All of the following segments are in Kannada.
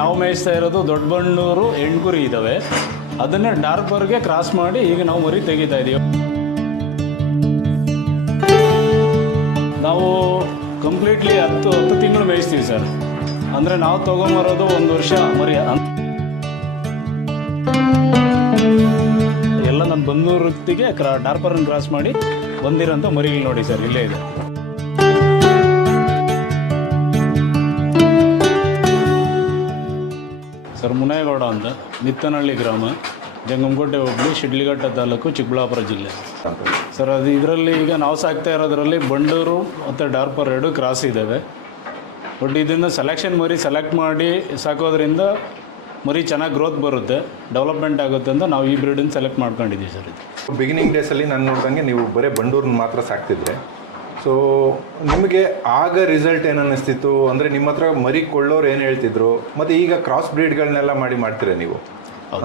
ನಾವು ಮೇಯಿಸ್ತಾ ಇರೋದು ದೊಡ್ಡ ಬಂಡೂರು ಹೆಣ್ಕುರಿ ಇದ್ದಾವೆ, ಅದನ್ನೇ ಡಾರ್ಪರ್ಗೆ ಕ್ರಾಸ್ ಮಾಡಿ ಈಗ ನಾವು ಮರಿ ತೆಗಿತಾ ಇದ್ದೀವಿ. ನಾವು ಕಂಪ್ಲೀಟ್ಲಿ 10 ತಿಂಗಳು ಮೇಯಿಸ್ತೀವಿ ಸರ್. ಅಂದರೆ ನಾವು ತೊಗೊಂಬರೋದು 1 ವರ್ಷ ಮರಿ. ಎಲ್ಲ ನಮ್ಮ ಬಂದೂರು ವೃತ್ತಿಗೆ ಡಾರ್ಪರನ್ನು ಕ್ರಾಸ್ ಮಾಡಿ ಬಂದಿರೋಂಥ ಮರಿಗಳು ನೋಡಿ ಸರ್, ಇಲ್ಲೇ ಇದೆ. ಸರ್ ಮುನೇಗೌಡ ಅಂತ, ನಿತ್ತನಹಳ್ಳಿ ಗ್ರಾಮ, ಜಂಗಮಕೋಟೆ ಹೋಬಳಿ, ಶಿಡ್ಲಘಟ್ಟ ತಾಲೂಕು, ಚಿಕ್ಕಬಳ್ಳಾಪುರ ಜಿಲ್ಲೆ. ಸರ್ ಅದು ಇದರಲ್ಲಿ ಈಗ ನಾವು ಸಾಕ್ತಾ ಇರೋದ್ರಲ್ಲಿ ಬಂಡೂರು ಮತ್ತು ಡಾರ್ಪರ್ 2 ಕ್ರಾಸ್ ಇದ್ದಾವೆ. ಬಟ್ ಇದನ್ನು ಸೆಲೆಕ್ಷನ್ ಮರಿ ಸೆಲೆಕ್ಟ್ ಮಾಡಿ ಸಾಕೋದ್ರಿಂದ ಮರಿ ಚೆನ್ನಾಗಿ ಗ್ರೋತ್ ಬರುತ್ತೆ, ಡೆವಲಪ್ಮೆಂಟ್ ಆಗುತ್ತೆ ಅಂತ ನಾವು ಈ ಬ್ರೀಡನ್ನು ಸೆಲೆಕ್ಟ್ ಮಾಡ್ಕೊಂಡಿದ್ದೀವಿ ಸರ್. ಇದು ಬಿಗಿನಿಂಗ್ ಡೇಸಲ್ಲಿ ನಾನು ನೋಡ್ದಂಗೆ ನೀವು ಬರೀ ಬಂಡೂರನ್ನ ಮಾತ್ರ ಸಾಕ್ತಿದ್ರೆ. ಸೊ ನಿಮಗೆ ಆಗ ರಿಸಲ್ಟ್ ಏನು ಅನ್ನಿಸ್ತಿತ್ತು? ಅಂದರೆ ನಿಮ್ಮ ಹತ್ರ ಮರಿ ಕೊಳ್ಳೋರು ಏನು ಹೇಳ್ತಿದ್ರು, ಮತ್ತು ಈಗ ಕ್ರಾಸ್ ಬ್ರೀಡ್ಗಳನ್ನೆಲ್ಲ ಮಾಡ್ತೀರಾ ನೀವು?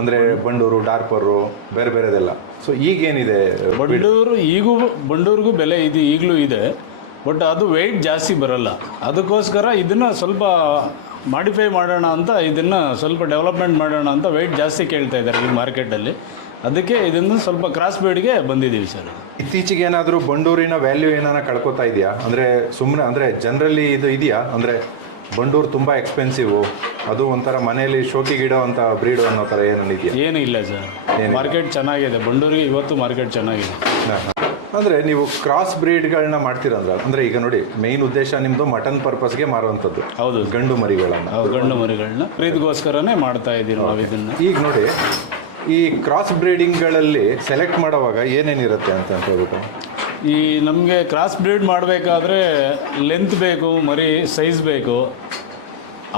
ಅಂದರೆ ಬಂಡೂರು, ಡಾರ್ಪರು, ಬೇರೆ ಬೇರೆದೆಲ್ಲ. ಸೊ ಈಗೇನಿದೆ ಬಂಡೂರಿಗೂ ಬೆಲೆ ಇದೆ, ಈಗಲೂ ಇದೆ. ಬಟ್ ಅದು ವೆಯ್ಟ್ ಜಾಸ್ತಿ ಬರೋಲ್ಲ. ಅದಕ್ಕೋಸ್ಕರ ಇದನ್ನು ಸ್ವಲ್ಪ ಮಾಡಿಫೈ ಮಾಡೋಣ ಅಂತ, ಇದನ್ನು ಸ್ವಲ್ಪ ಡೆವಲಪ್ಮೆಂಟ್ ಮಾಡೋಣ ಅಂತ ವೆಯ್ಟ್ ಜಾಸ್ತಿ ಕೇಳ್ತಾ ಇದ್ದಾರೆ ಈ ಮಾರ್ಕೆಟಲ್ಲಿ. ಅದಕ್ಕೆ ಇದನ್ನು ಸ್ವಲ್ಪ ಕ್ರಾಸ್ ಬ್ರೀಡ್ಗೆ ಬಂದಿದ್ದೀವಿ ಸರ್. ಇತ್ತೀಚೆಗೆ ಏನಾದರೂ ಬಂಡೂರಿನ ವ್ಯಾಲ್ಯೂ ಏನಾರ ಕಳ್ಕೊತಾ ಇದೆಯಾ? ಅಂದರೆ ಸುಮ್ಮನೆ ಅಂದರೆ ಜನರಲಿ ಇದು ಇದೆಯಾ? ಅಂದರೆ ಬಂಡೂರು ತುಂಬ ಎಕ್ಸ್ಪೆನ್ಸಿವು, ಅದು ಒಂಥರ ಮನೆಯಲ್ಲಿ ಶೋಕಿಗಿಡೋ ಅಂತ ಬ್ರೀಡು ಅನ್ನೋ ಥರ ಏನಿದೆಯಾ? ಏನೂ ಇಲ್ಲ ಸರ್, ಮಾರ್ಕೆಟ್ ಚೆನ್ನಾಗಿದೆ. ಬಂಡೂರಿಗೆ ಇವತ್ತು ಮಾರ್ಕೆಟ್ ಚೆನ್ನಾಗಿದೆ. ಅಂದರೆ ನೀವು ಕ್ರಾಸ್ ಬ್ರೀಡ್ಗಳನ್ನ ಮಾಡ್ತೀರಂದ್ರೆ, ಅಂದರೆ ಈಗ ನೋಡಿ ಮೇಯ್ನ್ ಉದ್ದೇಶ ನಿಮ್ಮದು ಮಟನ್ ಪರ್ಪಸ್ಗೆ ಮಾರುವಂಥದ್ದು. ಹೌದು, ಗಂಡು ಮರಿಗಳನ್ನು. ಗಂಡು ಮರಿಗಳನ್ನ ಖರೀದಿಗೋಸ್ಕರನೇ ಮಾಡ್ತಾ ಇದ್ದೀವಿ ನಾವು ಇದನ್ನು. ಈಗ ನೋಡಿ ಈ ಕ್ರಾಸ್ ಬ್ರೀಡಿಂಗ್ಗಳಲ್ಲಿ ಸೆಲೆಕ್ಟ್ ಮಾಡೋವಾಗ ಏನೇನಿರುತ್ತೆ ಅಂತ ಹೇಳ್ಬಿಟ್ಟು, ಈ ನಮಗೆ ಕ್ರಾಸ್ ಬ್ರೀಡ್ ಮಾಡಬೇಕಾದ್ರೆ ಲೆಂತ್ ಬೇಕು, ಮರಿ ಸೈಜ್ ಬೇಕು,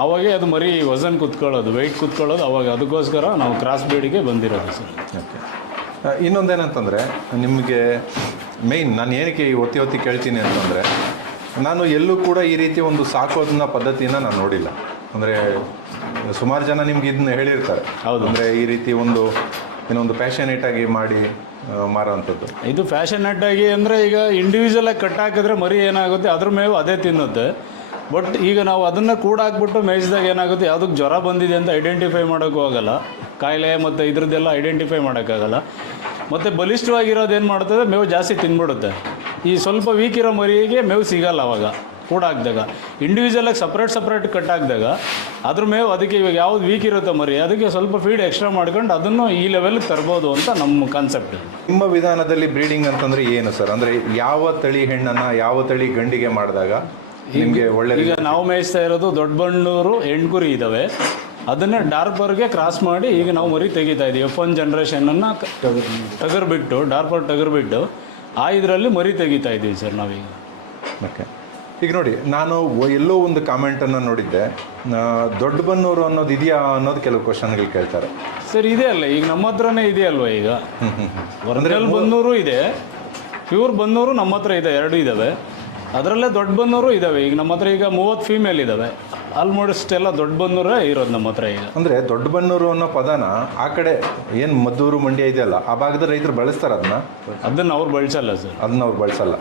ಆವಾಗೇ ಅದು ಮರಿ ವಜನ್ ಕುತ್ಕೊಳ್ಳೋದು, ವೆಯ್ಟ್ ಕುತ್ಕೊಳ್ಳೋದು ಅವಾಗ. ಅದಕ್ಕೋಸ್ಕರ ನಾವು ಕ್ರಾಸ್ ಬ್ರೀಡಿಗೆ ಬಂದಿರೋದು ಸರ್. ಓಕೆ. ಇನ್ನೊಂದೇನಂತಂದರೆ ನಿಮಗೆ ಮೇಯ್ನ್ ನಾನು ಏನಕ್ಕೆ ಒತ್ತಿ ಕೇಳ್ತೀನಿ ಅಂತಂದರೆ, ನಾನು ಎಲ್ಲೂ ಕೂಡ ಈ ರೀತಿ ಒಂದು ಸಾಕೋದನ್ನ ಪದ್ಧತಿನ ನಾನು ನೋಡಿಲ್ಲ. ಅಂದರೆ ಸುಮಾರು ಜನ ನಿಮ್ಗೆ ಇದನ್ನ ಹೇಳಿರ್ತಾರೆ. ಹೌದು. ಅಂದರೆ ಈ ರೀತಿ ಇನ್ನೊಂದು ಪ್ಯಾಷನೇಟಾಗಿ ಮಾಡಿ ಮಾರೋವಂಥದ್ದು. ಇದು ಫ್ಯಾಷನೇಟಾಗಿ ಅಂದರೆ ಈಗ ಇಂಡಿವಿಜುವಲಾಗಿ ಕಟ್ ಹಾಕಿದ್ರೆ ಮರಿ ಏನಾಗುತ್ತೆ, ಅದ್ರ ಮೇವು ಅದೇ ತಿನ್ನುತ್ತೆ. ಬಟ್ ಈಗ ನಾವು ಅದನ್ನು ಕೂಡ ಹಾಕ್ಬಿಟ್ಟು ಮೇಯಿಸಿದಾಗ ಏನಾಗುತ್ತೆ, ಯಾವುದಕ್ಕೆ ಜ್ವರ ಬಂದಿದೆ ಅಂತ ಐಡೆಂಟಿಫೈ ಮಾಡೋಕ್ಕೂ ಆಗಲ್ಲ, ಕಾಯಿಲೆ ಮತ್ತು ಇದ್ರದ್ದೆಲ್ಲ ಐಡೆಂಟಿಫೈ ಮಾಡೋಕ್ಕಾಗಲ್ಲ. ಮತ್ತು ಬಲಿಷ್ಠವಾಗಿರೋದು ಏನು ಮಾಡ್ತದೆ, ಮೇವು ಜಾಸ್ತಿ ತಿನ್ಬಿಡುತ್ತೆ. ಈ ಸ್ವಲ್ಪ ವೀಕ್ ಇರೋ ಮರಿಗೆ ಮೇವು ಸಿಗಲ್ಲ ಅವಾಗ ಕೂಡ ಹಾಕಿದಾಗ. ಇಂಡಿವಿಜುವಲಾಗಿ ಸಪ್ರೇಟ್ ಕಟ್ ಹಾಕಿದಾಗ ಅದ್ರ ಮೇವು ಅದಕ್ಕೆ ಇವಾಗ ಯಾವ್ದು ವೀಕ್ ಇರುತ್ತೆ ಮರಿ, ಅದಕ್ಕೆ ಸ್ವಲ್ಪ ಫೀಡ್ ಎಕ್ಸ್ಟ್ರಾ ಮಾಡ್ಕೊಂಡು ಅದನ್ನು ಈ ಲೆವೆಲ್ಗೆ ತರ್ಬೋದು ಅಂತ ನಮ್ಮ ಕಾನ್ಸೆಪ್ಟ್. ನಿಮ್ಮ ವಿಧಾನದಲ್ಲಿ ಬ್ರೀಡಿಂಗ್ ಅಂತಂದರೆ ಏನು ಸರ್? ಅಂದರೆ ಯಾವ ತಳಿ ಹೆಣ್ಣನ್ನು ಯಾವ ತಳಿ ಗಂಡಿಗೆ ಮಾಡಿದಾಗ ನಿಮಗೆ ಒಳ್ಳೆ? ಈಗ ನಾವು ಮೇಯಿಸ್ತಾ ಇರೋದು ದೊಡ್ಡ ಬಂಡೂರು ಹೆಣ್ಕುರಿ ಇದ್ದಾವೆ, ಅದನ್ನೇ ಡಾರ್ಪರ್ಗೆ ಕ್ರಾಸ್ ಮಾಡಿ ಈಗ ನಾವು ಮರಿ ತೆಗಿತಾ ಇದ್ದೀವಿ. F1 ಜನ್ರೇಷನನ್ನು ಟಗರ್ಬಿಟ್ಟು, ಡಾರ್ಪರ್ ಟಗರ್ಬಿಟ್ಟು ಇದರಲ್ಲಿ ಮರಿ ತೆಗಿತಾ ಇದ್ದೀವಿ ಸರ್ ನಾವೀಗ. ಓಕೆ. ಈಗ ನೋಡಿ, ನಾನು ಎಲ್ಲೋ ಒಂದು ಕಾಮೆಂಟನ್ನು ನೋಡಿದ್ದೆ, ದೊಡ್ಡ ಬನ್ನೂರು ಅನ್ನೋದು ಇದೆಯಾ ಅನ್ನೋದು ಕೆಲವು ಕ್ವಶನ್ಗಳು ಕೇಳ್ತಾರೆ. ಸರ್ ಇದೆ ಅಲ್ಲ, ಈಗ ನಮ್ಮ ಹತ್ರನೇ ಇದೆಯಲ್ವ. ಈಗ ಒರಿಜಿನಲ್ ಬನ್ನೂರು ಇದೆ, ಪ್ಯೂರ್ ಬನ್ನೂರು ನಮ್ಮ ಹತ್ರ ಇದೆ, 2 ಇದ್ದಾವೆ. ಅದರಲ್ಲೇ ದೊಡ್ಡ ಬನ್ನೂರು ಇದ್ದಾವೆ. ಈಗ ನಮ್ಮ ಹತ್ರ ಈಗ 30 ಫೀಮೇಲ್ ಇದ್ದಾವೆ. ಆಲ್ಮೋಸ್ಟ್ ಎಲ್ಲ ದೊಡ್ಡ ಬನ್ನೂರೇ ಇರೋದು ನಮ್ಮ ಹತ್ರ ಈಗ. ಅಂದರೆ ದೊಡ್ಡ ಬನ್ನೂರು ಅನ್ನೋ ಪದನ ಆ ಕಡೆ ಏನು ಮದ್ದೂರು ಮಂಡ್ಯ ಇದೆಯಲ್ಲ, ಆ ಭಾಗದ ರೈತರು ಬಳಸ್ತಾರೆ ಅದನ್ನು ಅವ್ರು ಬಳಸಲ್ಲ ಸರ್. ಅದನ್ನ ಅವ್ರು ಬಳಸಲ್ಲ.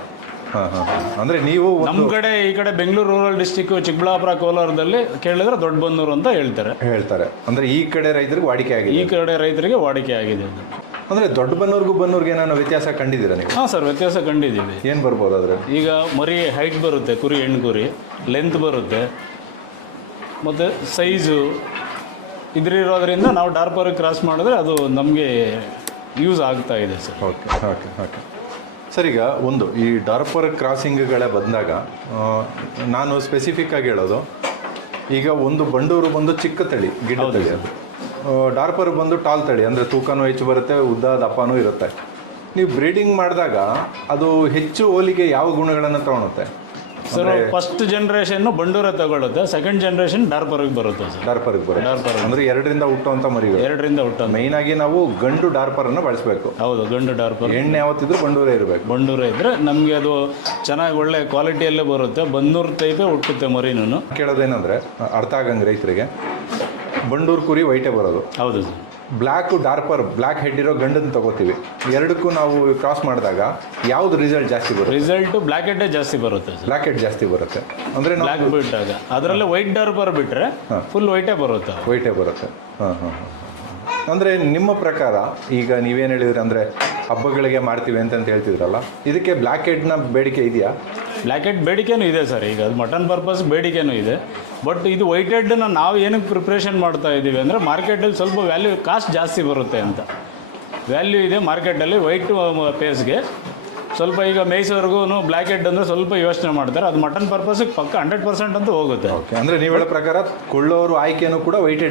ಅಂದರೆ ನೀವು ನಮ್ಮ ಕಡೆ ಈ ಕಡೆ ಬೆಂಗಳೂರು ರೂರಲ್ ಡಿಸ್ಟಿಕ್, ಚಿಕ್ಕಬಳ್ಳಾಪುರ, ಕೋಲಾರದಲ್ಲಿ ಕೇಳಿದ್ರೆ ದೊಡ್ಡ ಬನ್ನೂರು ಅಂತ ಹೇಳ್ತಾರೆ. ಅಂದರೆ ಈ ಕಡೆ ರೈತರಿಗೆ ವಾಡಿಕೆ ಆಗಿದೆ. ಈ ಕಡೆ ರೈತರಿಗೆ ವಾಡಿಕೆ ಆಗಿದೆ ಅದು. ಅಂದರೆ ದೊಡ್ಡ ಬನ್ನೂರಿಗೆ ಏನಾದ್ರು ವ್ಯತ್ಯಾಸ ಕಂಡಿದ್ದೀರಾ ನೀವು? ಹಾಂ ಸರ್, ವ್ಯತ್ಯಾಸ ಕಂಡಿದ್ದೀವಿ. ಏನು ಬರ್ಬೋದು ಆದರೆ? ಈಗ ಮರಿ ಹೈಟ್ ಬರುತ್ತೆ, ಕುರಿ ಹೆಣ್ಣು ಕುರಿ ಲೆಂತ್ ಬರುತ್ತೆ, ಮತ್ತು ಸೈಜು ಇದ್ರಿರೋದ್ರಿಂದ ನಾವು ಡಾರ್ಪರ್ಗೆ ಕ್ರಾಸ್ ಮಾಡಿದ್ರೆ ಅದು ನಮಗೆ ಯೂಸ್ ಆಗ್ತಾ ಇದೆ ಸರ್. ಓಕೆ. ಸರ್, ಈಗ ಈ ಡಾರ್ಪರ್ ಕ್ರಾಸಿಂಗ್ಗಳೇ ಬಂದಾಗ ನಾನು ಸ್ಪೆಸಿಫಿಕ್ಕಾಗಿ ಹೇಳೋದು, ಈಗ ಒಂದು ಬಂಡೂರು ಬಂದು ಚಿಕ್ಕ ತಳಿ, ಗಿಡ್ಡ ತಳಿ, ಅದು ಡಾರ್ಪರ್ ಬಂದು ಟಾಲ್ ತಳಿ, ಅಂದರೆ ತೂಕನೂ ಹೆಚ್ಚು ಬರುತ್ತೆ, ಉದ್ದ ದಪ್ಪನೂ ಇರುತ್ತೆ. ನೀವು ಬ್ರೀಡಿಂಗ್ ಮಾಡಿದಾಗ ಅದು ಹೆಚ್ಚು ಹೋಲಿಕೆ ಯಾವ ಗುಣಗಳನ್ನು ತೊಗೊಳುತ್ತೆ ಸರ್? ಫಸ್ಟ್ ಜನ್ರೇಷನ್ನು ಬಂಡೂರ ತಗೊಳುತ್ತೆ, ಸೆಕೆಂಡ್ ಜನ್ರೇಷನ್ ಡಾರ್ಪರ್ಗೆ ಬರುತ್ತೆ ಸರ್. ಡಾರ್ಪರ್ಗೆ ಅಂದರೆ 2ರಿಂದ ಹುಟ್ಟುವಂಥ ಮರಿಗಳು. 2ರಿಂದ ಹುಟ್ಟುವಂಥ. ಮೈನಾಗಿ ನಾವು ಗಂಡು ಡಾರ್ಪರನ್ನು ಬಳಸಬೇಕು. ಹೌದು, ಗಂಡು ಡಾರ್ಪರ್. ಹೆಣ್ಣು ಯಾವತ್ತಿದ್ರು ಬಂಡೂರೇ ಇರಬೇಕು. ಬಂಡೂರೇ ಇದ್ದರೆ ನಮಗೆ ಅದು ಚೆನ್ನಾಗಿ ಒಳ್ಳೆ ಕ್ವಾಲಿಟಿಯಲ್ಲೇ ಬರುತ್ತೆ. ಬನ್ನೂರು ಟೈಪೇ ಹುಟ್ಟುತ್ತೆ ಮರಿನೂ. ಕೇಳೋದೇನೆಂದರೆ, ಅರ್ಥ ಆಗಂಗೆ ರೈತರಿಗೆ, ಬಂಡೂರು ಕುರಿ ವೈಟೇ ಬರೋದು. ಹೌದು ಸರ್. ಬ್ಲ್ಯಾಕ್ ಹೆಡ್ ಇರೋ ಗಂಡನ್ನು ತಗೋತೀವಿ, ಎರಡಕ್ಕೂ ನಾವು ಕ್ರಾಸ್ ಮಾಡಿದಾಗ ಯಾವ್ದು ರಿಸಲ್ಟ್ ಜಾಸ್ತಿ ಬರುತ್ತೆ? ರಿಸಲ್ಟು ಬ್ಲ್ಯಾಕ್ ಹೆಡ್ಡೇ ಜಾಸ್ತಿ ಬರುತ್ತೆ ಸರ್. ಬ್ಲ್ಯಾಕ್ ಹೆಡ್ ಜಾಸ್ತಿ ಬರುತ್ತೆ ಅಂದರೆ ಬ್ಲ್ಯಾಕ್ ಬಿಟ್ಟಾಗ ಅದರಲ್ಲೇ ವೈಟ್ ಡಾರ್ಪರ್ ಬಿಟ್ಟರೆ ಫುಲ್ ವೈಟೇ ಬರುತ್ತೆ. ವೈಟೇ ಬರುತ್ತೆ. ಅಂದರೆ ನಿಮ್ಮ ಪ್ರಕಾರ ಈಗ ನೀವೇನು ಹೇಳಿದ್ರಿ ಅಂದರೆ ಹಬ್ಬಗಳಿಗೆ ಮಾಡ್ತೀವಿ ಅಂತ ಹೇಳ್ತಿದ್ರಲ್ಲ, ಇದಕ್ಕೆ ಬ್ಲ್ಯಾಕ್ ಹೆಡ್ನ ಬೇಡಿಕೆ ಇದೆಯಾ? ಬ್ಲ್ಯಾಕ್ ಹೆಡ್ ಬೇಡಿಕೆನೂ ಇದೆ ಸರ್. ಈಗ ಅದು ಮಟನ್ ಪರ್ಪಸ್ ಬೇಡಿಕೆನೂ ಇದೆ. ಬಟ್ ಇದು ವೈಟ್ ಹೆಡ್ನ ನಾವು ಏನಕ್ಕೆ ಪ್ರಿಪ್ರೇಷನ್ ಮಾಡ್ತಾ ಇದ್ದೀವಿ ಅಂದರೆ ಮಾರ್ಕೆಟಲ್ಲಿ ಸ್ವಲ್ಪ ವ್ಯಾಲ್ಯೂ ಕಾಸ್ಟ್ ಜಾಸ್ತಿ ಬರುತ್ತೆ ಅಂತ ವ್ಯಾಲ್ಯೂ ಇದೆ ಮಾರ್ಕೆಟಲ್ಲಿ. ವೈಟ್ ಪೇಸ್ಗೆ ಸ್ವಲ್ಪ ಈಗ ಮೇಯ್ಸೋರ್ಗೂ ಬ್ಲ್ಯಾಕ್ ಹೆಡ್ ಅಂದರೆ ಸ್ವಲ್ಪ ಯೋಚನೆ ಮಾಡ್ತಾರೆ. ಅದು ಮಟನ್ ಪರ್ಪಸ್ಗೆ ಪಕ್ಕ 100% ಅಂತೂ ಹೋಗುತ್ತೆ. ಓಕೆ, ಅಂದರೆ ನೀವು ಹೇಳೋ ಪ್ರಕಾರ ಕೊಳ್ಳೋರು ಆಯ್ಕೆನೂ ಕೂಡ ವೈಟ್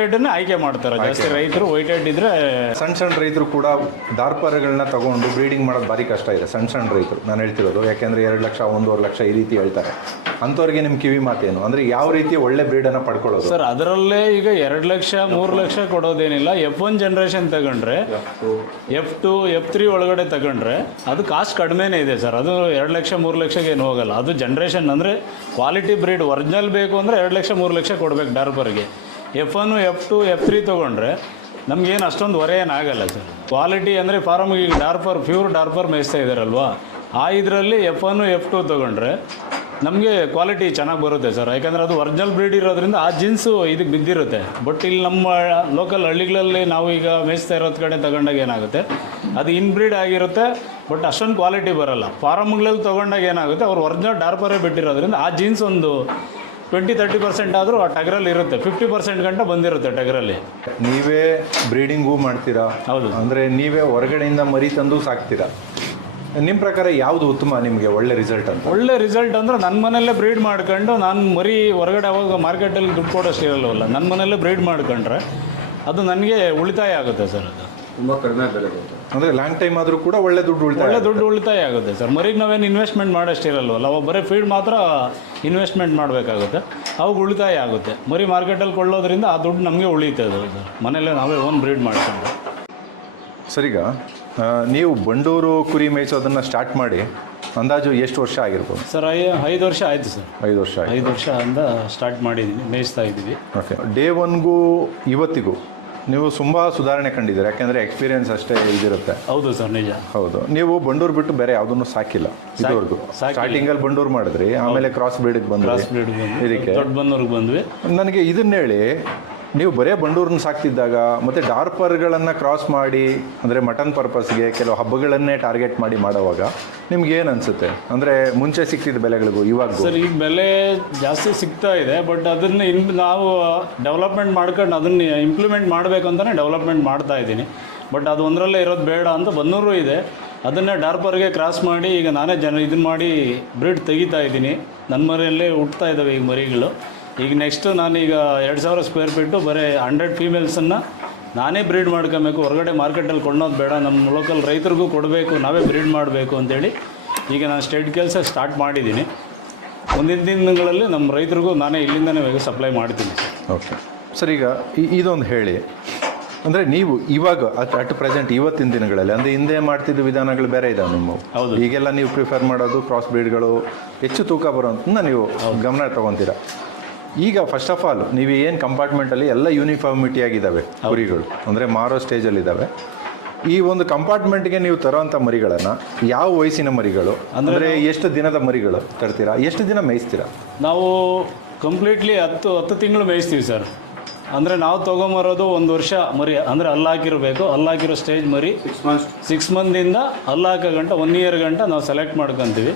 ಹೆಡ್ಡನ್ನೇ ಆಯ್ಕೆ ಮಾಡ್ತಾರೆ ಜಾಸ್ತಿ ರೈತರು. ವೈಟ್ ಹೆಡ್ ಇದ್ರೆ ಸಣ್ಣ ರೈತರು ಕೂಡ ಡಾರ್ಪರ್ಗಳನ್ನ ತಗೊಂಡು ಬ್ರೀಡಿಂಗ್ ಮಾಡೋದು ಭಾರಿ ಕಷ್ಟ ಇದೆ. ಸಣ್ಣ ರೈತರು ನಾನು ಹೇಳ್ತಿರೋದು, ಯಾಕೆಂದರೆ 2 ಲಕ್ಷ 1.5 ಲಕ್ಷ ಈ ರೀತಿ ಹೇಳ್ತಾರೆ. ಅಂಥವ್ರಿಗೆ ನಿಮ್ಮ ಕಿವಿ ಮಾತೇನು? ಅಂದರೆ ಯಾವ ರೀತಿ ಒಳ್ಳೆ ಬ್ರೀಡನ್ನು ಪಡ್ಕೊಳ್ಳೋದು ಸರ್? ಅದರಲ್ಲೇ ಈಗ 2 ಲಕ್ಷ 3 ಲಕ್ಷ ಕೊಡೋದೇನಿಲ್ಲ. F1 ಜನ್ರೇಷನ್ ತಗೊಂಡ್ರೆ, F2 F3 ಒಳಗಡೆ ತಗೊಂಡ್ರೆ ಅದು ಕಾಸ್ಟ್ ಕಡಿಮೆನೇ ಇದೆ ಸರ್. ಅದು 2 ಲಕ್ಷ 3 ಲಕ್ಷಕ್ಕೆ ಏನು ಹೋಗಲ್ಲ. ಅದು ಜನ್ರೇಷನ್ ಅಂದರೆ ಕ್ವಾಲಿಟಿ ಬ್ರೀಡ್ ಒರಿಜಿನಲ್ ಬೇಕು ಅಂದರೆ 2 ಲಕ್ಷ 3 ಲಕ್ಷ ಕೊಡಬೇಕು ಡಾರ್ಪರ್ಗೆ. F1 F2 F3 ತೊಗೊಂಡ್ರೆ ನಮಗೇನು ಅಷ್ಟೊಂದು ಹೊರೆ ಏನಾಗಲ್ಲ ಸರ್. ಕ್ವಾಲಿಟಿ ಅಂದರೆ ಫಾರಮ್ಗೆ ಈಗ ಪ್ಯೂರ್ ಡಾರ್ಪರ್ ಮೇಯಿಸ್ತಾ ಇದ್ದಾರಲ್ವಾ, ಆ ಇದರಲ್ಲಿ F1 F2 ತೊಗೊಂಡ್ರೆ ನಮಗೆ ಕ್ವಾಲಿಟಿ ಚೆನ್ನಾಗಿ ಬರುತ್ತೆ ಸರ್. ಯಾಕಂದರೆ ಅದು ಒರಿಜಿನಲ್ ಬ್ರೀಡ್ ಇರೋದ್ರಿಂದ ಆ ಜೀನ್ಸು ಇದಕ್ಕೆ ಬಿದ್ದಿರುತ್ತೆ. ಬಟ್ ಇಲ್ಲಿ ನಮ್ಮ ಲೋಕಲ್ ಹಳ್ಳಿಗಳಲ್ಲಿ ನಾವು ಈಗ ಮೇಯಿಸ್ತಾ ಇರೋದು ಕಡೆ ತಗೊಂಡಾಗ ಏನಾಗುತ್ತೆ, ಅದು ಇನ್ಬ್ರೀಡ್ ಆಗಿರುತ್ತೆ. ಬಟ್ ಅಷ್ಟೊಂದು ಕ್ವಾಲಿಟಿ ಬರೋಲ್ಲ. ಫಾರಮ್ಗಳಲ್ಲಿ ತೊಗೊಂಡಾಗ ಏನಾಗುತ್ತೆ, ಅವ್ರು ಒರಿಜಿನಲ್ ಡಾರ್ಪರೇ ಬಿಟ್ಟಿರೋದ್ರಿಂದ ಆ ಜೀನ್ಸ್ ಒಂದು 20-30% ಆದರೂ ಆ ಟಗರಲ್ಲಿ ಇರುತ್ತೆ. 50% ಗಂಟ ಬಂದಿರುತ್ತೆ ಟಗರಲ್ಲಿ. ನೀವೇ ಬ್ರೀಡಿಂಗೂ ಮಾಡ್ತೀರಾ? ಹೌದು. ಅಂದರೆ ನೀವೇ ಹೊರಗಡೆಯಿಂದ ಮರಿ ತಂದು ಸಾಕ್ತೀರಾ? ನಿಮ್ಮ ಪ್ರಕಾರ ಯಾವುದು ಉತ್ತಮ ನಿಮಗೆ ಒಳ್ಳೆ ರಿಸಲ್ಟ್ ಅಂತ? ಒಳ್ಳೆ ರಿಸಲ್ಟ್ ಅಂದರೆ ನನ್ನ ಮನೆಯಲ್ಲೇ ಬ್ರೀಡ್ ಮಾಡ್ಕೊಂಡು ನಾನು ಮರಿ ಹೊರಗಡೆ ಅವಾಗ ಮಾರ್ಕೆಟಲ್ಲಿ ದುಡ್ಡು ಕೊಡೋಷ್ಟು ಇರಲ್ಲವಲ್ಲ, ನನ್ನ ಮನೆಯಲ್ಲೇ ಬ್ರೀಡ್ ಮಾಡ್ಕೊಂಡ್ರೆ ಅದು ನನಗೆ ಉಳಿತಾಯ ಆಗುತ್ತೆ ಸರ್. ಅದು ತುಂಬ ಕಡಿಮೆ ಬೆಲೆ ಬರುತ್ತೆ. ಅಂದರೆ ಲಾಂಗ್ ಟೈಮ್ ಆದರೂ ಕೂಡ ಒಳ್ಳೆ ದುಡ್ಡು ಉಳಿತಾಯ ಆಗುತ್ತೆ ಸರ್. ಮರಿಗೆ ನಾವೇನು ಇನ್ವೆಸ್ಟ್ಮೆಂಟ್ ಮಾಡೋಷ್ಟು ಇರಲ್ವಲ್ಲ, ಅವಾಗ ಬರೀ ಫೀಡ್ ಮಾತ್ರ ಇನ್ವೆಸ್ಟ್ಮೆಂಟ್ ಮಾಡಬೇಕಾಗುತ್ತೆ. ಅವಾಗ ಉಳಿತಾಯ ಆಗುತ್ತೆ. ಮರಿ ಮಾರ್ಕೆಟಲ್ಲಿ ಕೊಳ್ಳೋದ್ರಿಂದ ಆ ದುಡ್ಡು ನಮಗೆ ಉಳಿತದೆ ಸರ್. ಮನೆಯಲ್ಲೇ ನಾವೇ ಓನ್ ಬ್ರೀಡ್ ಮಾಡ್ಕೊಂಡು. ಸರಿಗ ನೀವು ಬಂಡೂರು ಕುರಿ ಮೇಯಿಸೋದನ್ನು ಸ್ಟಾರ್ಟ್ ಮಾಡಿ ಅಂದಾಜು ಎಷ್ಟು ವರ್ಷ ಆಗಿರ್ಬೋದು ಸರ್? 5 ವರ್ಷ ಆಯಿತು ಸರ್. 5 ವರ್ಷ ಆಯಿತು. 5 ವರ್ಷದಿಂದ ಸ್ಟಾರ್ಟ್ ಮಾಡಿದ್ದೀವಿ, ಮೇಯಿಸ್ತಾ ಇದ್ದೀವಿ. ಓಕೆ. ಡೇ 1ಗೂ ಇವತ್ತಿಗೂ ನೀವು ತುಂಬ ಸುಧಾರಣೆ ಕಂಡಿದ್ದೀರಿ, ಯಾಕೆಂದರೆ ಎಕ್ಸ್ಪೀರಿಯನ್ಸ್ ಅಷ್ಟೇ ಇದಿರುತ್ತೆ. ಹೌದು ಸರ್, ನಿಜ. ಹೌದು. ನೀವು ಬಂಡೂರು ಬಿಟ್ಟು ಬೇರೆ ಯಾವುದನ್ನು ಸಾಕಿಲ್ಲ ಇದುವರೆಗೂ? ಸ್ಟಾರ್ಟಿಂಗಲ್ಲಿ ಬಂಡೂರು ಮಾಡಿದ್ರಿ, ಆಮೇಲೆ ಕ್ರಾಸ್ ಬ್ರೀಡಿಗೆ ಬಂದ್ರಿ, ಇದಕ್ಕೆ ದೊಡ್ಡ ಬಂದೂರಿಗೆ ಬಂದ್ವಿ. ನನಗೆ ಇದನ್ನ ಹೇಳಿ, ನೀವು ಬರೇ ಬಂಡೂರನ್ನ ಸಾಕ್ತಿದ್ದಾಗ ಮತ್ತು ಡಾರ್ಪರ್ಗಳನ್ನು ಕ್ರಾಸ್ ಮಾಡಿ ಅಂದರೆ ಮಟನ್ ಪರ್ಪಸ್ಗೆ ಕೆಲವು ಹಬ್ಬಗಳನ್ನೇ ಟಾರ್ಗೆಟ್ ಮಾಡಿ ಮಾಡೋವಾಗ ನಿಮ್ಗೆ ಏನು ಅನಿಸುತ್ತೆ? ಅಂದರೆ ಮುಂಚೆ ಸಿಗ್ತಿದ್ದ ಬೆಲೆಗಳಿಗೂ ಇವಾಗ ಸರ್ ಈಗ ಬೆಲೆ ಜಾಸ್ತಿ ಸಿಗ್ತಾ ಇದೆ. ಬಟ್ ಅದನ್ನು ನಾವು ಡೆವಲಪ್ಮೆಂಟ್ ಮಾಡ್ಕೊಂಡು ಅದನ್ನು ಇಂಪ್ಲಿಮೆಂಟ್ ಮಾಡಬೇಕು ಅಂತಲೇ ಡೆವಲಪ್ಮೆಂಟ್ ಮಾಡ್ತಾ ಇದ್ದೀನಿ. ಬಟ್ ಅದು ಒಂದರಲ್ಲೇ ಇರೋದು ಬೇಡ ಅಂತ ಬಂದೂರು ಇದೆ. ಅದನ್ನೇ ಡಾರ್ಪರ್ಗೆ ಕ್ರಾಸ್ ಮಾಡಿ ಈಗ ನಾನೇ ಇದನ್ನು ಮಾಡಿ ಬ್ರೀಡ್ ತೆಗಿತಾ ಇದ್ದೀನಿ. ನನ್ನ ಮರಿಯಲ್ಲೇ ಹುಟ್ತಾ ಇದ್ದಾವೆ ಈಗ ಮರಿಗಳು. ಈಗ ನೆಕ್ಸ್ಟು ನಾನೀಗ 2000 ಸ್ಕ್ವೇರ್ ಫೀಟು ಬರೀ 100 ಫೀಮೇಲ್ಸನ್ನು ನಾನೇ ಬ್ರೀಡ್ ಮಾಡ್ಕೊಬೇಕು. ಹೊರಗಡೆ ಮಾರ್ಕೆಟಲ್ಲಿ ಕೊಂಡೋದು ಬೇಡ, ನಮ್ಮ ಲೋಕಲ್ ರೈತರಿಗೂ ಕೊಡಬೇಕು, ನಾವೇ ಬ್ರೀಡ್ ಮಾಡಬೇಕು ಅಂತೇಳಿ ಈಗ ನಾನು ಸ್ಟೇಟ್ ಕೆಲಸ ಸ್ಟಾರ್ಟ್ ಮಾಡಿದ್ದೀನಿ. ಮುಂದಿನ ದಿನಗಳಲ್ಲಿ ನಮ್ಮ ರೈತರಿಗೂ ನಾನೇ ಇಲ್ಲಿಂದನೇ ಬೇಗ ಸಪ್ಲೈ ಮಾಡ್ತೀನಿ. ಓಕೆ ಸರ್, ಈಗ ಇದೊಂದು ಹೇಳಿ, ಅಂದರೆ ನೀವು ಇವಾಗ ಅಟ್ ಪ್ರೆಸೆಂಟ್ ಇವತ್ತಿನ ದಿನಗಳಲ್ಲಿ ಅಂದರೆ ಹಿಂದೆ ಮಾಡ್ತಿದ್ದ ವಿಧಾನಗಳು ಬೇರೆ ಇದಾವೆ ನಿಮ್ಮ? ಹೌದು. ಈಗೆಲ್ಲ ನೀವು ಪ್ರಿಫರ್ ಮಾಡೋದು ಕ್ರಾಸ್ ಬ್ರೀಡ್ಗಳು, ಹೆಚ್ಚು ತೂಕ ಬರೋಂಥದ್ದನ್ನ ನೀವು ಗಮನ ತೊಗೊತೀರಾ. ಈಗ ಫಸ್ಟ್ ಆಫ್ ಆಲ್ ನೀವು ಏನು ಕಂಪಾರ್ಟ್ಮೆಂಟಲ್ಲಿ ಎಲ್ಲ ಯೂನಿಫಾರ್ಮಿಟಿ ಆಗಿದ್ದಾವೆ ಕುರಿಗಳು, ಅಂದರೆ ಮಾರೋ ಸ್ಟೇಜಲ್ಲಿದ್ದಾವೆ. ಈ ಒಂದು ಕಂಪಾರ್ಟ್ಮೆಂಟ್ಗೆ ನೀವು ತರೋಂಥ ಮರಿಗಳನ್ನು ಯಾವ ವಯಸ್ಸಿನ ಮರಿಗಳು, ಅಂದರೆ ಎಷ್ಟು ದಿನದ ಮರಿಗಳು ತರ್ತೀರಾ, ಎಷ್ಟು ದಿನ ಮೇಯಿಸ್ತೀರಾ? ನಾವು ಕಂಪ್ಲೀಟ್ಲಿ 10 ತಿಂಗಳು ಮೇಯಿಸ್ತೀವಿ ಸರ್. ಅಂದರೆ ನಾವು ತೊಗೊಂಬರೋದು 1 ವರ್ಷ ಮರಿ, ಅಂದರೆ ಹಲ್ಲಾಕಿರಬೇಕು. ಹಲ್ಲಾಕಿರೋ ಸ್ಟೇಜ್ ಮರಿ 6 ಮಂತಿಂದ ಹಲ್ಲಾಕೋ ಗಂಟ 1 ಇಯರ್ ಗಂಟ ನಾವು ಸೆಲೆಕ್ಟ್ ಮಾಡ್ಕೊತೀವಿ.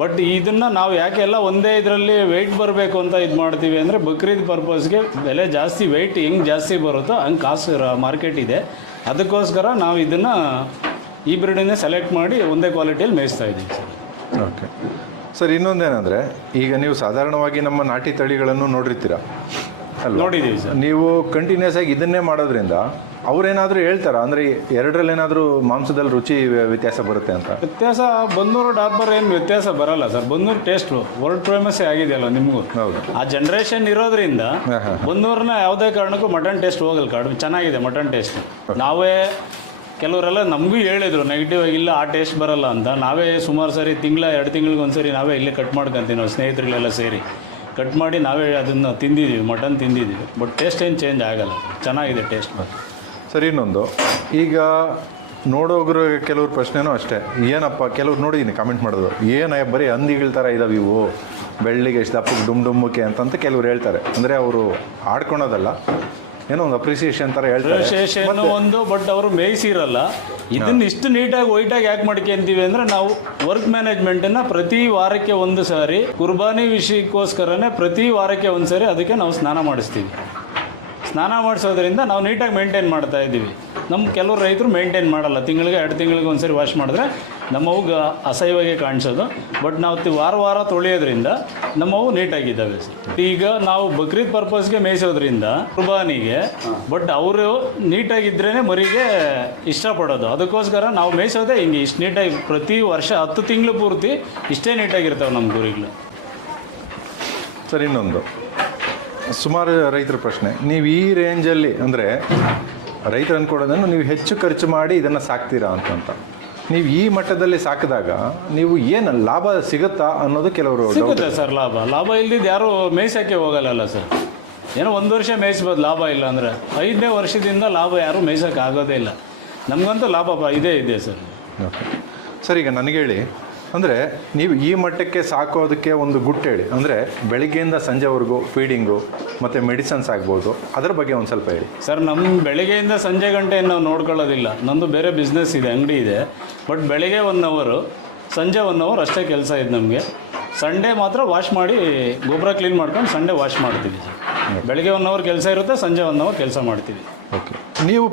ಬಟ್ ಇದನ್ನು ನಾವು ಯಾಕೆ ಎಲ್ಲ ಒಂದೇ ಇದರಲ್ಲಿ ವೆಯ್ಟ್ ಬರಬೇಕು ಅಂತ ಇದು ಮಾಡ್ತೀವಿ ಅಂದರೆ ಬಕ್ರೀದ್ ಪರ್ಪಸ್ಗೆ ಬೆಲೆ ಜಾಸ್ತಿ, ವೆಯ್ಟ್ ಹೆಂಗೆ ಜಾಸ್ತಿ ಬರುತ್ತೋ ಹಂಗೆ ಕಾಸು ಮಾರ್ಕೆಟ್ ಇದೆ. ಅದಕ್ಕೋಸ್ಕರ ನಾವು ಇದನ್ನು ಈ ಬ್ರೀಡನ್ನೇ ಸೆಲೆಕ್ಟ್ ಮಾಡಿ ಒಂದೇ ಕ್ವಾಲಿಟಿಯಲ್ಲಿ ಮೇಯಿಸ್ತಾ ಇದ್ದೀವಿ ಸರ್. ಓಕೆ ಸರ್, ಇನ್ನೊಂದೇನೆಂದರೆ ಈಗ ನೀವು ಸಾಧಾರಣವಾಗಿ ನಮ್ಮ ನಾಟಿ ತಳಿಗಳನ್ನು ನೋಡಿರ್ತೀರ ಅಲ್ಲ? ನೋಡಿದ್ದೀವಿ ಸರ್. ನೀವು ಕಂಟಿನ್ಯೂಸ್ ಆಗಿ ಇದನ್ನೇ ಮಾಡೋದ್ರಿಂದ ಅವ್ರೇನಾದರೂ ಹೇಳ್ತಾರಾ, ಅಂದರೆ ಎರಡರಲ್ಲೇನಾದರೂ ಮಾಂಸದಲ್ಲಿ ರುಚಿ ವ್ಯತ್ಯಾಸ ಬರುತ್ತೆ ಅಂತ? ವ್ಯತ್ಯಾಸ ಬಂದೂರು ಡಾರ್ಪರ್ ಏನು ವ್ಯತ್ಯಾಸ ಬರಲ್ಲ ಸರ್. ಬಂದೂರು ಟೇಸ್ಟು ವರ್ಲ್ಡ್ ಫೇಮಸ್ ಆಗಿದೆಯಲ್ಲ ನಿಮಗೂ. ಹೌದು. ಆ ಜನ್ರೇಷನ್ ಇರೋದ್ರಿಂದ ಬಂದೂರನ್ನ ಯಾವುದೇ ಕಾರಣಕ್ಕೂ ಮಟನ್ ಟೇಸ್ಟ್ ಹೋಗಲ್ಲ. ಕಡಿಮೆ ಚೆನ್ನಾಗಿದೆ ಮಟನ್ ಟೇಸ್ಟ್. ನಾವೇ ಕೆಲವರೆಲ್ಲ ನಮಗೂ ಹೇಳಿದರು ನೆಗೆಟಿವ್ ಆಗಿಲ್ಲ, ಆ ಟೇಸ್ಟ್ ಬರಲ್ಲ ಅಂತ. ನಾವೇ ಸುಮಾರು ಸರಿ 2 ತಿಂಗಳಿಗೆ ಒಂದ್ಸರಿ ನಾವೇ ಇಲ್ಲೇ ಕಟ್ ಮಾಡ್ಕೊತೀವಿ ನಾವು ಸ್ನೇಹಿತರುಗಳೆಲ್ಲ ಸೇರಿ. ಕಟ್ ಮಾಡಿ ನಾವೇ ಅದನ್ನು ತಿಂದಿದ್ದೀವಿ, ಮಟನ್ ತಿಂದಿದ್ದೀವಿ. ಬಟ್ ಟೇಸ್ಟ್ ಏನು ಚೇಂಜ್ ಆಗಲ್ಲ, ಚೆನ್ನಾಗಿದೆ ಟೇಸ್ಟ್. ಸರಿ, ಇನ್ನೊಂದು ಈಗ ನೋಡೋಗ್ರು ಕೆಲವ್ರ ಪ್ರಶ್ನೆನೂ ಅಷ್ಟೇ, ಏನಪ್ಪ ಕೆಲವ್ರು ನೋಡಿದ್ದೀನಿ ಕಾಮೆಂಟ್ ಮಾಡೋದು, ಬರೀ ಹಂದಿಗಳ ಥರ ಇದಾವೆ ಇವು, ಬೆಳ್ಳಿಗೆ ಎಷ್ಟು ದಪ್ಪಕ್ಕೆ ಡುಮ್ಮಕ್ಕೆ ಅಂತಂತ ಕೆಲವ್ರು ಹೇಳ್ತಾರೆ. ಅಂದರೆ ಅವರು ಆಡ್ಕೊಳೋದಲ್ಲ, ಏನೋ ಒಂದು ಅಪ್ರಿಸಿಯೇಷನ್ ಥರ ಹೇಳ್ತಾರೆ. ಅಪ್ರಿಸಿಯೇಷನ್ ಒಂದು, ಬಟ್ ಅವರು ಮೇಯಿಸಿರಲ್ಲ. ಇದನ್ನು ಇಷ್ಟು ನೀಟಾಗಿ ವೈಟಾಗಿ ಯಾಕೆ ಮಾಡ್ಕೊಂತೀವಿ ಅಂದರೆ ನಾವು ವರ್ಕ್ ಮ್ಯಾನೇಜ್ಮೆಂಟನ್ನು ಪ್ರತಿ ವಾರಕ್ಕೆ ಒಂದು ಸಾರಿ ಕುರ್ಬಾನಿ ವಿಷಯಕ್ಕೋಸ್ಕರನೇ ಪ್ರತಿ ವಾರಕ್ಕೆ ಒಂದು ಸಾರಿ ಅದಕ್ಕೆ ನಾವು ಸ್ನಾನ ಮಾಡಿಸ್ತೀವಿ. ಸ್ನಾನ ಮಾಡಿಸೋದ್ರಿಂದ ನಾವು ನೀಟಾಗಿ ಮೇಂಟೈನ್ ಮಾಡ್ತಾ ಇದ್ದೀವಿ. ನಮ್ಮ ಕೆಲವರು ರೈತರು ಮೇಂಟೈನ್ ಮಾಡಲ್ಲ, ತಿಂಗಳಿಗೆ 2 ತಿಂಗಳಿಗೆ ಒಂದು ಸರಿ ವಾಶ್ ಮಾಡಿದ್ರೆ ನಮ್ಮವು ಅಸಹ್ಯವಾಗಿ ಕಾಣಿಸೋದು. ಬಟ್ ನಾವು ವಾರ ತೊಳೆಯೋದ್ರಿಂದ ನಮ್ಮವು ನೀಟಾಗಿದ್ದಾವೆ ಸರ್. ಈಗ ನಾವು ಬಕ್ರೀದ್ ಪರ್ಪಸ್ಗೆ ಮೇಯಿಸೋದ್ರಿಂದ ಕುರ್ಬಾನಿಗೆ, ಬಟ್ ಅವರು ನೀಟಾಗಿದ್ರೇ ಮರಿಗೆ ಇಷ್ಟಪಡೋದು. ಅದಕ್ಕೋಸ್ಕರ ನಾವು ಮೇಯಿಸೋದೇ ಹಿಂಗೆ ಇಷ್ಟು ನೀಟಾಗಿ ಪ್ರತಿ ವರ್ಷ 10 ತಿಂಗಳು ಪೂರ್ತಿ ಇಷ್ಟೇ ನೀಟಾಗಿರ್ತಾವೆ ನಮ್ಮ ಗುರಿಗಳು. ಸರ್, ಇನ್ನೊಂದು ಸುಮಾರು ರೈತರ ಪ್ರಶ್ನೆ, ನೀವು ಈ ರೇಂಜಲ್ಲಿ ಅಂದರೆ ರೈತರು ಅಂದ್ಕೊಡೋದನ್ನು ನೀವು ಹೆಚ್ಚು ಖರ್ಚು ಮಾಡಿ ಇದನ್ನು ಸಾಕ್ತೀರಾ ಅಂತ. ನೀವು ಈ ಮಟ್ಟದಲ್ಲಿ ಸಾಕಿದಾಗ ನೀವು ಏನು ಲಾಭ ಸಿಗುತ್ತಾ ಅನ್ನೋದು ಕೆಲವರು ಸಿಗುತ್ತೆ ಸರ್. ಲಾಭ ಇಲ್ದಿದ್ದು ಯಾರು ಮೇಯ್ಸೋಕ್ಕೆ ಹೋಗಲ್ಲ ಸರ್. ಏನೋ 1 ವರ್ಷ ಮೇಯಿಸ್ಬೋದು, ಲಾಭ ಇಲ್ಲ ಅಂದರೆ 5ನೇ ವರ್ಷದಿಂದ ಲಾಭ ಯಾರು ಮೇಯ್ಸೋಕ್ಕೆ ಆಗೋದೇ ಇಲ್ಲ. ನಮಗಂತೂ ಲಾಭ ಇದೆ ಸರ್. ಓಕೆ ಸರ್, ಈಗ ನನಗೆ ಹೇಳಿ, ಅಂದರೆ ನೀವು ಈ ಮಟ್ಟಕ್ಕೆ ಸಾಕೋದಕ್ಕೆ ಒಂದು ಗುಟ್ಟು ಹೇಳಿ. ಅಂದರೆ ಬೆಳಿಗ್ಗೆಯಿಂದ ಸಂಜೆವರೆಗೂ ಫೀಡಿಂಗು ಮತ್ತು ಮೆಡಿಸನ್ಸ್ ಆಗ್ಬೋದು, ಅದರ ಬಗ್ಗೆ ಒಂದು ಸ್ವಲ್ಪ ಹೇಳಿ ಸರ್. ನಮ್ಮ ಬೆಳಿಗ್ಗೆಯಿಂದ ಸಂಜೆ ಗಂಟೆ ನಾವು ನೋಡ್ಕೊಳ್ಳೋದಿಲ್ಲ, ನಮ್ಮದು ಬೇರೆ ಬಿಸ್ನೆಸ್ ಇದೆ, ಅಂಗಡಿ ಇದೆ. ಬಟ್ ಬೆಳಿಗ್ಗೆ 1 ಅವರ್, ಸಂಜೆ 1 ಅವರ್ ಅಷ್ಟೇ ಕೆಲಸ ಇದೆ ನಮಗೆ. ಸಂಡೇ ಮಾತ್ರ ವಾಶ್ ಮಾಡಿ ಗೊಬ್ಬರ ಕ್ಲೀನ್ ಮಾಡ್ಕೊಂಡು ಸಂಡೇ ವಾಶ್ ಮಾಡ್ತೀವಿ ಸರ್. ಬೆಳಿಗ್ಗೆ 1 ಅವರ್ ಕೆಲಸ ಇರುತ್ತೆ, ಸಂಜೆ 1 ಅವರ್ ಕೆಲಸ ಮಾಡ್ತೀವಿ. ಓಕೆ, ನೀವು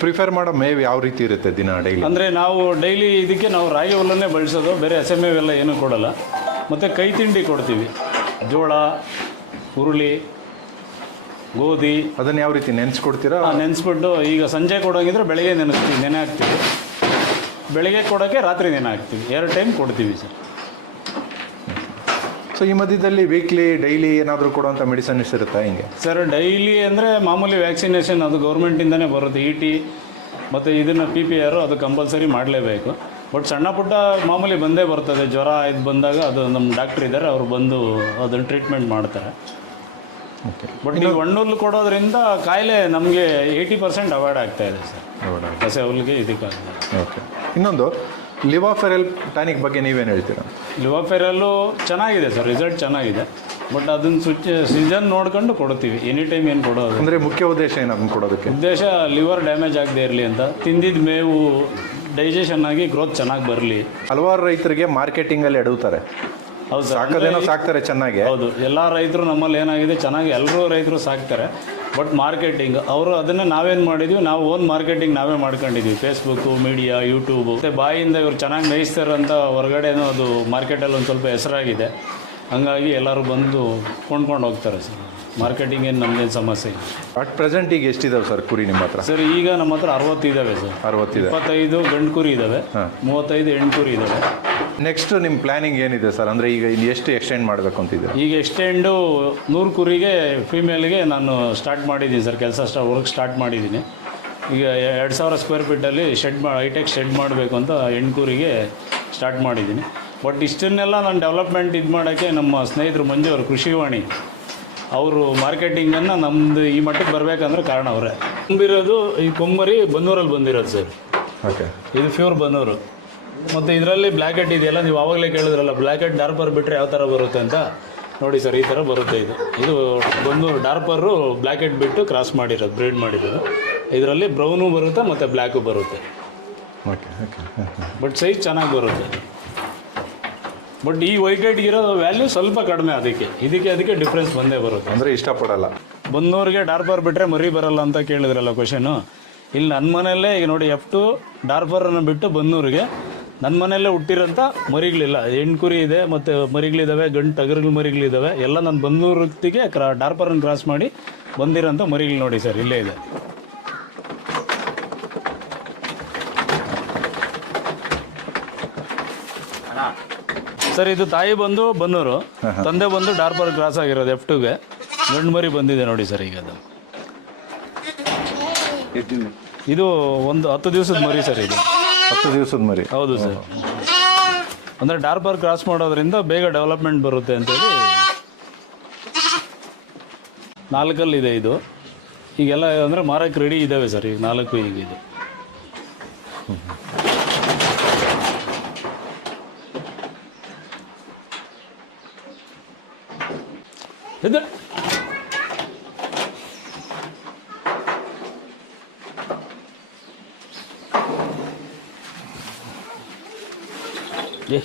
ಪ್ರಿಫರ್ ಮಾಡೋ ಮೇವು ಯಾವ ರೀತಿ ಇರುತ್ತೆ ದಿನ ಡೈಲಿ? ಅಂದರೆ ನಾವು ಡೈಲಿ ಇದಕ್ಕೆ ನಾವು ರಾಗಿ ಹುಲ್ಲನ್ನೇ ಬಳಸೋದು, ಬೇರೆ ಹಸೆ ಮೇವೆಲ್ಲ ಏನೂ ಕೊಡೋಲ್ಲ. ಮತ್ತು ಕೈ ತಿಂಡಿ ಕೊಡ್ತೀವಿ, ಜೋಳ, ಹುರುಳಿ, ಗೋಧಿ. ಅದನ್ನು ಯಾವ ರೀತಿ ನೆನೆಸ್ಕೊಡ್ತೀರಾ? ನೆನೆಸ್ಬಿಟ್ಟು ಈಗ ಸಂಜೆ ಕೊಡೋಂಗಿದ್ರೆ ಬೆಳಗ್ಗೆ ನೆನೆ ಹಾಕ್ತೀವಿ, ಬೆಳಗ್ಗೆ ಕೊಡೋಕ್ಕೆ ರಾತ್ರಿ ನೆನೆ ಹಾಕ್ತೀವಿ. 2 ಟೈಮ್ ಕೊಡ್ತೀವಿ ಸರ್. ಸೊ ಈ ಮಧ್ಯದಲ್ಲಿ ವೀಕ್ಲಿ ಡೈಲಿ ಏನಾದರೂ ಕೊಡುವಂಥ ಮೆಡಿಸನ್ಸ್ ಇರುತ್ತಾ ಹಿಂಗೆ? ಸರ್, ಡೈಲಿ ಅಂದರೆ ಮಾಮೂಲಿ ವ್ಯಾಕ್ಸಿನೇಷನ್ ಅದು ಗೌರ್ಮೆಂಟಿಂದನೇ ಬರುತ್ತೆ. ET ಮತ್ತು ಇದನ್ನು PPR ಅದು ಕಂಪಲ್ಸರಿ ಮಾಡಲೇಬೇಕು. ಬಟ್ ಸಣ್ಣ ಪುಟ್ಟ ಮಾಮೂಲಿ ಬಂದೇ ಬರ್ತದೆ. ಜ್ವರ ಇದು ಬಂದಾಗ ಅದು ನಮ್ಮ ಡಾಕ್ಟ್ರ್ ಇದ್ದಾರೆ, ಅವರು ಬಂದು ಅದನ್ನು ಟ್ರೀಟ್ಮೆಂಟ್ ಮಾಡ್ತಾರೆ. ಓಕೆ, ಬಟ್ ನೀವು ಹಣ್ಣುಲ್ಲು ಕೊಡೋದ್ರಿಂದ ಕಾಯಿಲೆ ನಮಗೆ 80% ಅವಾಯ್ಡ್ ಆಗ್ತಾ ಇದೆ ಸರ್, ಹಸೆ ಹುಲ್ಲಿಗೆ ಇದಕ್ಕಾಗಿದೆ. ಓಕೆ, ಇನ್ನೊಂದು ಲಿವಾಫೆರಲ್ ಟಾನಿಕ್ ಬಗ್ಗೆ ನೀವೇನು ಹೇಳ್ತೀರಾ? ಲಿವಾಫೆರಲ್ಲು ಚೆನ್ನಾಗಿದೆ ಸರ್, ರಿಸಲ್ಟ್ ಚೆನ್ನಾಗಿದೆ. ಬಟ್ ಅದನ್ನು ಸೀಸನ್ ನೋಡ್ಕೊಂಡು ಕೊಡ್ತೀವಿ, ಎನಿ ಟೈಮ್ ಏನು ಕೊಡೋದು. ಅಂದರೆ ಮುಖ್ಯ ಉದ್ದೇಶ ಏನು ಅದನ್ನು ಕೊಡೋದಕ್ಕೆ? ಉದ್ದೇಶ ಲಿವರ್ ಡ್ಯಾಮೇಜ್ ಆಗದೆ ಇರಲಿ ಅಂತ, ತಿಂದಿದ್ದ ಮೇವು ಡೈಜೆಷನ್ ಆಗಿ ಗ್ರೋತ್ ಚೆನ್ನಾಗಿ ಬರಲಿ. ಹಲವಾರು ರೈತರಿಗೆ ಮಾರ್ಕೆಟಿಂಗಲ್ಲಿ ಎಡುತ್ತಾರೆ. ಹೌದು ಸರ್, ಸಾಕೋದೇನೋ ಸಾಕ್ತಾರೆ ಚೆನ್ನಾಗಿ. ಹೌದು, ಎಲ್ಲ ರೈತರು ನಮ್ಮಲ್ಲಿ ಏನಾಗಿದೆ ಚೆನ್ನಾಗಿ ಎಲ್ಲರೂ ರೈತರು ಸಾಕ್ತಾರೆ. ಬಟ್ ಮಾರ್ಕೆಟಿಂಗ್ ಅವರು ಅದನ್ನು ನಾವೇನು ಮಾಡಿದ್ವಿ, ನಾವು ಓನ್ ಮಾರ್ಕೆಟಿಂಗ್ ನಾವೇ ಮಾಡ್ಕೊಂಡಿದ್ವಿ. ಫೇಸ್ಬುಕ್ಕು, ಮೀಡಿಯಾ, ಯೂಟ್ಯೂಬು, ಮತ್ತು ಬಾಯಿಂದ ಇವ್ರು ಚೆನ್ನಾಗಿ ಮೇಯಿಸ್ತಾರಂತ ಹೊರಗಡೆನೂ ಅದು ಮಾರ್ಕೆಟಲ್ಲಿ ಒಂದು ಸ್ವಲ್ಪ ಹೆಸರಾಗಿದೆ. ಹಾಗಾಗಿ ಎಲ್ಲರೂ ಬಂದು ಕೊಂಡ್ಕೊಂಡು ಹೋಗ್ತಾರೆ ಸರ್. ಮಾರ್ಕೆಟಿಂಗ್ ಏನು ನಮಗೇನು ಸಮಸ್ಯೆ ಇಲ್ಲ. ಅಟ್ ಪ್ರೆಸೆಂಟ್ ಈಗ ಎಷ್ಟಿದಾವೆ ಸರ್ ಕುರಿ ನಿಮ್ಮ ಹತ್ರ? ಸರ್, ಈಗ ನಮ್ಮ ಹತ್ರ 60 ಇದ್ದಾವೆ ಸರ್. 60 ಇದೆ. 25 ಗಂಡು ಕುರಿ ಇದ್ದಾವೆ, 35 ಹೆಣ್ಣು ಕುರಿ ಇದ್ದಾವೆ. ನೆಕ್ಸ್ಟ್ ನಿಮ್ಮ ಪ್ಲಾನಿಂಗ್ ಏನಿದೆ ಸರ್? ಅಂದರೆ ಈಗ ಇನ್ನು ಎಷ್ಟು ಎಕ್ಸ್ಟೆಂಡ್ ಮಾಡಬೇಕು ಅಂತಿದೆ? ಈಗ ಎಕ್ಸ್ಟೆಂಡು 100 ಕುರಿಗೆ ಫೀಮೇಲ್ಗೆ ನಾನು ಸ್ಟಾರ್ಟ್ ಮಾಡಿದ್ದೀನಿ ಸರ್, ಕೆಲಸ ವರ್ಕ್ ಸ್ಟಾರ್ಟ್ ಮಾಡಿದ್ದೀನಿ. ಈಗ 2000 ಸ್ಕ್ವೇರ್ ಫೀಟಲ್ಲಿ ಹೈಟೆಕ್ ಶೆಡ್ ಮಾಡಬೇಕು ಅಂತ ಹೆಣ್ಣು ಕುರಿಗೆ ಸ್ಟಾರ್ಟ್ ಮಾಡಿದ್ದೀನಿ. ಬಟ್ ಇಷ್ಟನ್ನೆಲ್ಲ ನಾನು ಡೆವಲಪ್ಮೆಂಟ್ ಇದು ಮಾಡೋಕ್ಕೆ ನಮ್ಮ ಸ್ನೇಹಿತರು ಮಂಜು ಅವರು, ಕೃಷಿವಾಣಿ ಅವರು ಮಾರ್ಕೆಟಿಂಗನ್ನು ನಮ್ಮದು ಈ ಮಟ್ಟಕ್ಕೆ ಬರಬೇಕಂದ್ರೆ ಕಾರಣ ಅವರೇ. ತುಂಬಿರೋದು ಈ ಕೊಂಬರಿ ಬನ್ನೂರಲ್ಲಿ ಬಂದಿರೋದು ಸರ್. ಓಕೆ, ಇದು ಪ್ಯೂರ್ ಬನ್ನೂರು. ಮತ್ತು ಇದರಲ್ಲಿ ಬ್ಲ್ಯಾಕೆಟ್ ಇದೆಯಲ್ಲ, ನೀವು ಆವಾಗಲೇ ಕೇಳಿದ್ರಲ್ಲ ಬ್ಲ್ಯಾಕೆಟ್ ಡಾರ್ಪರ್ ಬಿಟ್ಟರೆ ಯಾವ ಥರ ಬರುತ್ತೆ ಅಂತ ನೋಡಿ ಸರ್. ಈ ಥರ ಬರುತ್ತೆ. ಇದು ಬನ್ನೂರು ಡಾರ್ಪರು ಬ್ಲ್ಯಾಕೆಟ್ ಬಿಟ್ಟು ಕ್ರಾಸ್ ಮಾಡಿರೋದು, ಬ್ರೀಡ್ ಮಾಡಿರೋದು. ಇದರಲ್ಲಿ ಬ್ರೌನು ಬರುತ್ತೆ ಮತ್ತು ಬ್ಲ್ಯಾಕು ಬರುತ್ತೆ. ಓಕೆ ಓಕೆ, ಬಟ್ ಸೈಜ್ ಚೆನ್ನಾಗಿ ಬರುತ್ತೆ. ಬಟ್ ಈ ವೈಟೆಡ್ಗಿರೋ ವ್ಯಾಲ್ಯೂ ಸ್ವಲ್ಪ ಕಡಿಮೆ, ಅದಕ್ಕೆ ಡಿಫ್ರೆನ್ಸ್ ಬಂದೇ ಬರುತ್ತೆ. ಅಂದರೆ ಇಷ್ಟಪಡಲ್ಲ. ಬನ್ನೂರಿಗೆ ಡಾರ್ಪರ್ ಬಿಟ್ಟರೆ ಮರಿ ಬರಲ್ಲ ಅಂತ ಕೇಳಿದ್ರಲ್ಲ ಕ್ವಶನು. ಇಲ್ಲಿ ನನ್ನ ಮನೆಯಲ್ಲೇ ಈಗ ನೋಡಿ, F2 ಡಾರ್ಪರನ್ನು ಬಿಟ್ಟು ಬನ್ನೂರಿಗೆ ನನ್ನ ಮನೆಯಲ್ಲೇ ಹುಟ್ಟಿರೋಂಥ ಮರಿಗಳಿಲ್ಲ. ಹೆಣ್ಣು ಕುರಿ ಇದೆ ಮತ್ತು ಮರಿಗಳಿದ್ದಾವೆ, ಗಂಡು ಟಗರುಗಳ ಮರಿಗಳಿದ್ದಾವೆ. ಎಲ್ಲ ನಾನು ಬನ್ನೂರಿಗೆ ಡಾರ್ಪರನ್ನು ಕ್ರಾಸ್ ಮಾಡಿ ಬಂದಿರೋಂಥ ಮರಿಗಳು ನೋಡಿ ಸರ್, ಇಲ್ಲೇ ಇದೆ. ಸರ್, ಇದು ತಾಯಿ ಬಂದು ಬನ್ನೂರು, ತಂದೆ ಬಂದು ಡಾರ್ಪರ್ ಕ್ರಾಸ್ ಆಗಿರೋದು F2ಗೆ. ಗಂಡು ಮರಿ ಬಂದಿದೆ ನೋಡಿ ಸರ್. ಈಗ ಅದು ಇದು ಒಂದು 10 ದಿವಸದ ಮರಿ ಸರ್. ಇದು 10 ದಿವಸದ ಮರಿ? ಹೌದು ಸರ್. ಅಂದರೆ ಡಾರ್ಪರ್ ಕ್ರಾಸ್ ಮಾಡೋದ್ರಿಂದ ಬೇಗ ಡೆವಲಪ್ಮೆಂಟ್ ಬರುತ್ತೆ ಅಂತೇಳಿ 4 ಇದು. ಈಗೆಲ್ಲ ಅಂದರೆ ಮಾರಕ್ಕೆ ರೆಡಿ ಇದ್ದಾವೆ ಸರ್, ಈಗ 4 ಈಗ ಇದು. ಇದು ಏ